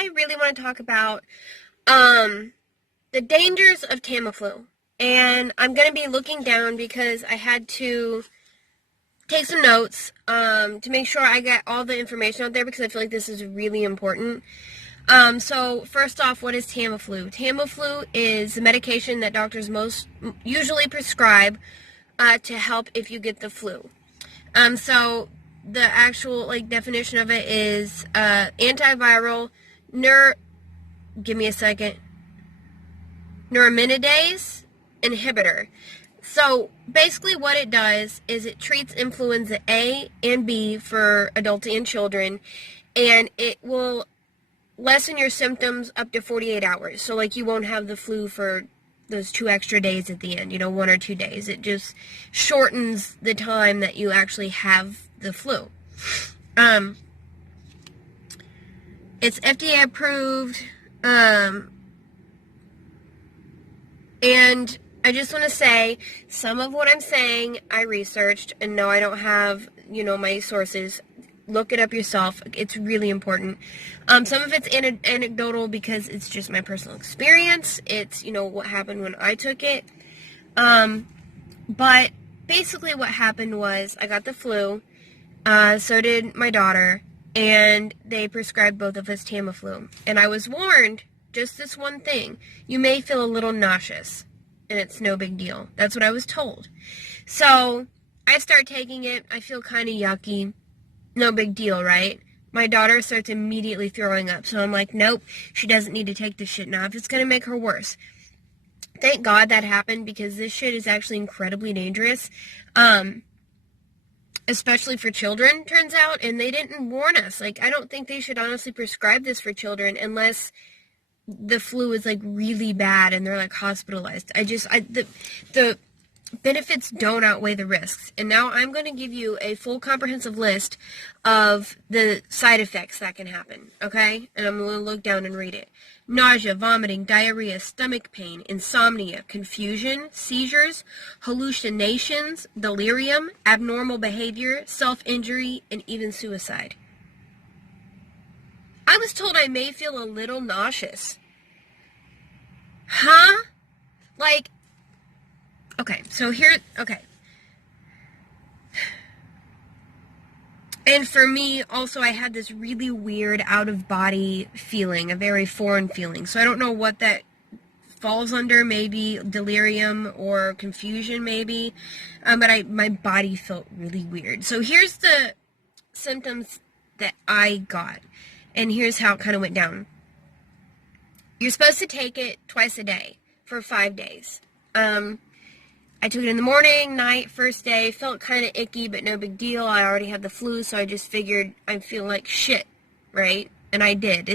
I really want to talk about the dangers of Tamiflu. And I'm going to be looking down because I had to take some notes to make sure I get all the information out there because I feel like this is really important. So first off, what is Tamiflu? Tamiflu is the medication that doctors most usually prescribe to help if you get the flu. So the actual definition of it is antiviral give me a second, neuraminidase inhibitor. So basically what it does is it treats influenza A and B for adults and children, and it will lessen your symptoms up to 48 hours. So you won't have the flu for those 2 extra days at the end, 1 or 2 days. It just shortens the time that you actually have the flu. It's FDA approved, and I just want to say, some of what I'm saying, I researched, and no, I don't have, my sources. Look it up yourself. It's really important. Some of it's anecdotal because it's just my personal experience. It's, what happened when I took it. But basically what happened was I got the flu. So did my daughter. And they prescribed both of us Tamiflu. And I was warned, just this one thing, you may feel a little nauseous. And it's no big deal. That's what I was told. So I start taking it. I feel kind of yucky. No big deal, right? My daughter starts immediately throwing up. So I'm like, nope, she doesn't need to take this shit now if it's going to make her worse. Thank God that happened because this shit is actually incredibly dangerous. Especially for children, turns out. And they didn't warn us. I don't think they should honestly prescribe this for children unless the flu is really bad and they're hospitalized. The benefits don't outweigh the risks. And now I'm going to give you a full comprehensive list of the side effects that can happen, okay? And I'm going to look down and read it. Nausea, vomiting, diarrhea, stomach pain, insomnia, confusion, seizures, hallucinations, delirium, abnormal behavior, self-injury, and even suicide. I was told I may feel a little nauseous. Huh? Okay, so okay. And for me, also, I had this really weird out-of-body feeling, a very foreign feeling. So I don't know what that falls under, maybe delirium or confusion, maybe. But my body felt really weird. So here's the symptoms that I got. And here's how it kind of went down. You're supposed to take it twice a day for 5 days. I took it in the morning, night, first day. Felt kind of icky, but no big deal. I already had the flu, so I just figured I'd feel like shit, right? And I did.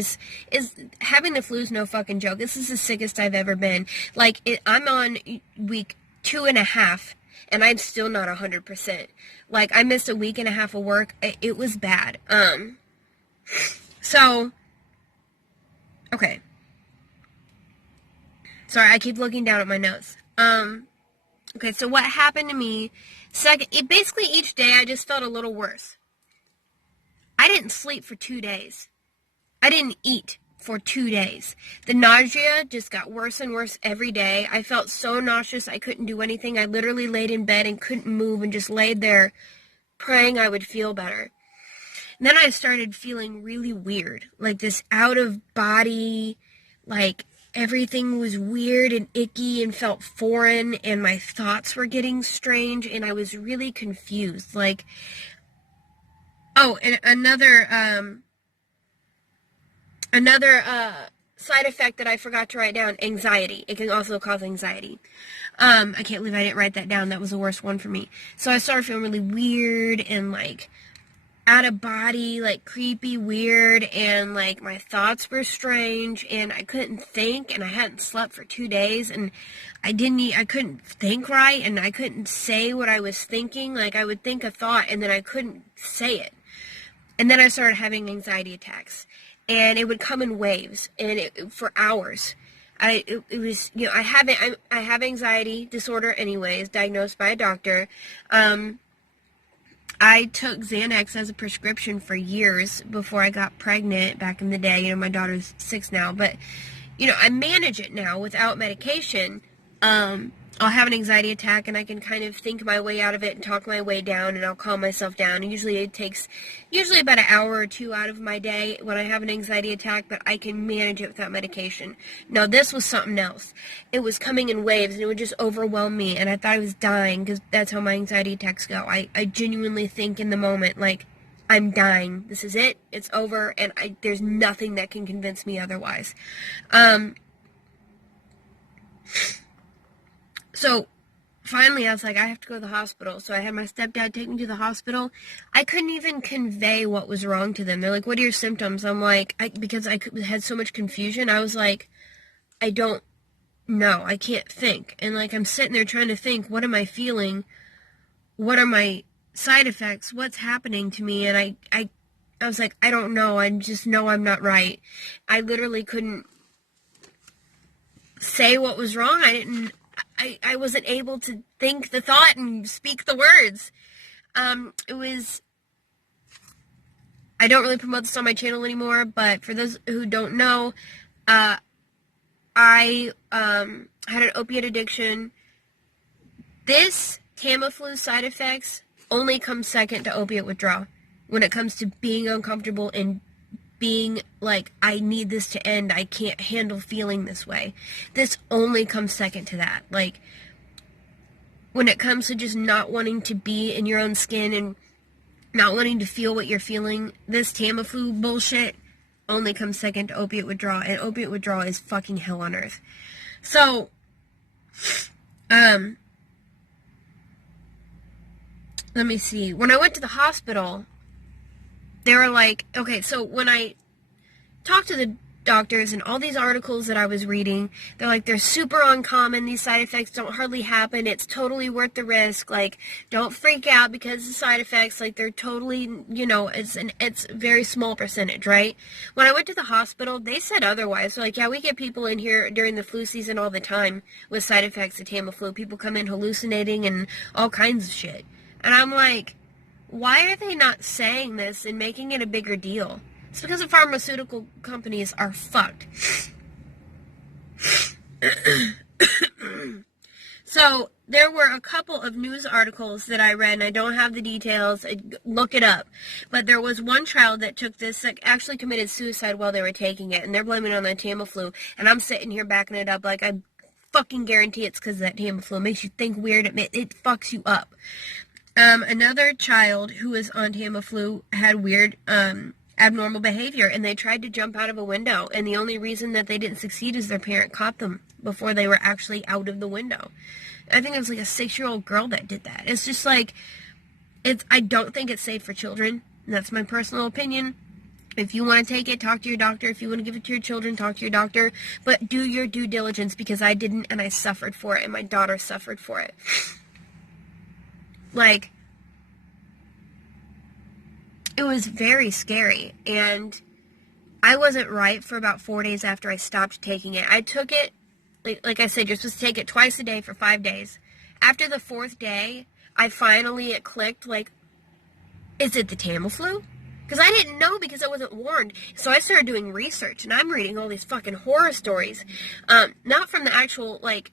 Having the flu is no fucking joke. This is the sickest I've ever been. I'm on week 2.5, and I'm still not 100%. I missed a week and a half of work. It was bad. So, okay. Sorry, I keep looking down at my notes. Okay, so what happened to me, basically each day I just felt a little worse. I didn't sleep for 2 days. I didn't eat for 2 days. The nausea just got worse and worse every day. I felt so nauseous I couldn't do anything. I literally laid in bed and couldn't move and just laid there praying I would feel better. And then I started feeling really weird, this out of body, everything was weird and icky and felt foreign, and my thoughts were getting strange, and I was really confused. Oh, and another side effect that I forgot to write down, anxiety. It can also cause anxiety. I can't believe I didn't write that down. That was the worst one for me. So I started feeling really weird and out of body, creepy, weird, and my thoughts were strange, and I couldn't think, and I hadn't slept for 2 days, and I couldn't think right, and I couldn't say what I was thinking. I would think a thought, and then I couldn't say it. And then I started having anxiety attacks, and it would come in waves, and for hours. I have anxiety disorder anyways, diagnosed by a doctor. I took Xanax as a prescription for years before I got pregnant back in the day. You know, my daughter's 6 now, but, you know, I manage it now without medication. I'll have an anxiety attack and I can kind of think my way out of it and talk my way down, and I'll calm myself down. And usually it takes about an hour or two out of my day when I have an anxiety attack, but I can manage it without medication. Now, this was something else. It was coming in waves and it would just overwhelm me, and I thought I was dying, because that's how my anxiety attacks go. I genuinely think in the moment, like, I'm dying. This is it. It's over, and there's nothing that can convince me otherwise. So, finally, I was like, I have to go to the hospital. So I had my stepdad take me to the hospital. I couldn't even convey what was wrong to them. They're like, what are your symptoms? I'm like, because I had so much confusion, I was like, I don't know. I can't think. And, like, I'm sitting there trying to think, what am I feeling? What are my side effects? What's happening to me? And I was like, I don't know. I just know I'm not right. I literally couldn't say what was wrong. I wasn't able to think the thought and speak the words. It was, I don't really promote this on my channel anymore, but for those who don't know, I had an opiate addiction. This Tamiflu side effects only come second to opiate withdrawal when it comes to being uncomfortable and being like, I need this to end. I can't handle feeling this way. This only comes second to that. Like, when it comes to just not wanting to be in your own skin and not wanting to feel what you're feeling, this Tamiflu bullshit only comes second to opiate withdrawal, and opiate withdrawal is fucking hell on earth. So, let me see. When I went to the hospital, they were like, okay, so when I talked to the doctors and all these articles that I was reading, they're like, they're super uncommon. These side effects don't hardly happen. It's totally worth the risk. Like, don't freak out because the side effects, like, they're totally, you know, it's a very small percentage, right? When I went to the hospital, they said otherwise. They're like, yeah, we get people in here during the flu season all the time with side effects of Tamiflu. People come in hallucinating and all kinds of shit. And I'm like, why are they not saying this and making it a bigger deal? It's because the pharmaceutical companies are fucked. So, there were a couple of news articles that I read, and I don't have the details. Look it up. But there was one child that took this, that actually committed suicide while they were taking it, and they're blaming it on the Tamiflu. And I'm sitting here backing it up like, I fucking guarantee it's because of that Tamiflu. It makes you think weird. It fucks you up. Another child who was on Tamiflu had weird, abnormal behavior, and they tried to jump out of a window, and the only reason that they didn't succeed is their parent caught them before they were actually out of the window. I think it was like a 6-year-old girl that did that. It's just like, I don't think it's safe for children. That's my personal opinion. If you want to take it, talk to your doctor. If you want to give it to your children, talk to your doctor. But do your due diligence, because I didn't, and I suffered for it, and my daughter suffered for it. Like, it was very scary, and I wasn't right for about 4 days after I stopped taking it. I took it, like I said, you're supposed to take it twice a day for 5 days. After the 4th day, it clicked, like, is it the Tamiflu? Because I didn't know, because I wasn't warned. So I started doing research, and I'm reading all these fucking horror stories. Not from the actual, like,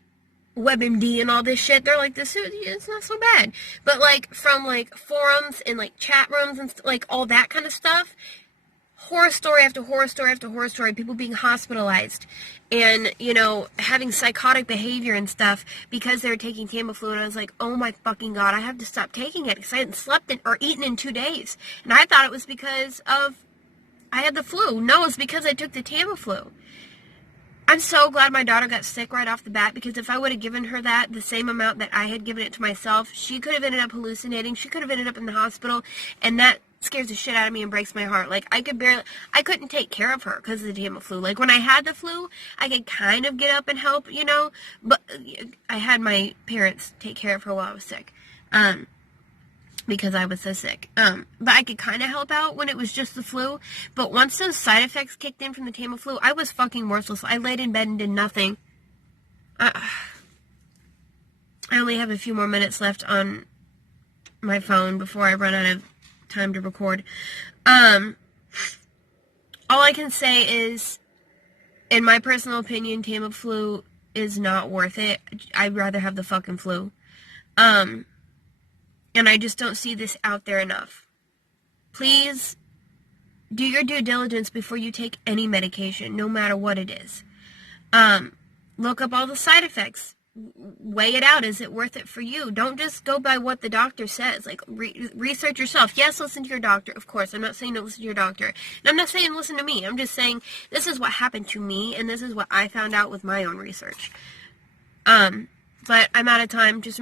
WebMD and all this shit. They're like, it's not so bad. But, like, from, like, forums and, like, chat rooms and, like, all that kind of stuff, horror story after horror story after horror story, people being hospitalized and, you know, having psychotic behavior and stuff because they were taking Tamiflu. And I was like, oh my fucking God, I have to stop taking it because I hadn't slept or eaten in 2 days. And I thought it was because I had the flu. No, it's because I took the Tamiflu. I'm so glad my daughter got sick right off the bat, because if I would have given her the same amount that I had given it to myself, she could have ended up hallucinating. She could have ended up in the hospital, and that scares the shit out of me and breaks my heart. Like, I couldn't take care of her because of the Tamiflu. Like, when I had the flu, I could kind of get up and help, you know, but I had my parents take care of her while I was sick. Because I was so sick. But I could kind of help out when it was just the flu. But once those side effects kicked in from the Tamiflu, I was fucking worthless. I laid in bed and did nothing. I only have a few more minutes left on my phone before I run out of time to record. All I can say is, in my personal opinion, Tamiflu is not worth it. I'd rather have the fucking flu. And I just don't see this out there enough. Please do your due diligence before you take any medication, no matter what it is. Look up all the side effects. Weigh it out. Is it worth it for you? Don't just go by what the doctor says. Like, research yourself. Yes, listen to your doctor, of course. I'm not saying don't listen to your doctor. And I'm not saying listen to me. I'm just saying this is what happened to me, and this is what I found out with my own research. But I'm out of time. Just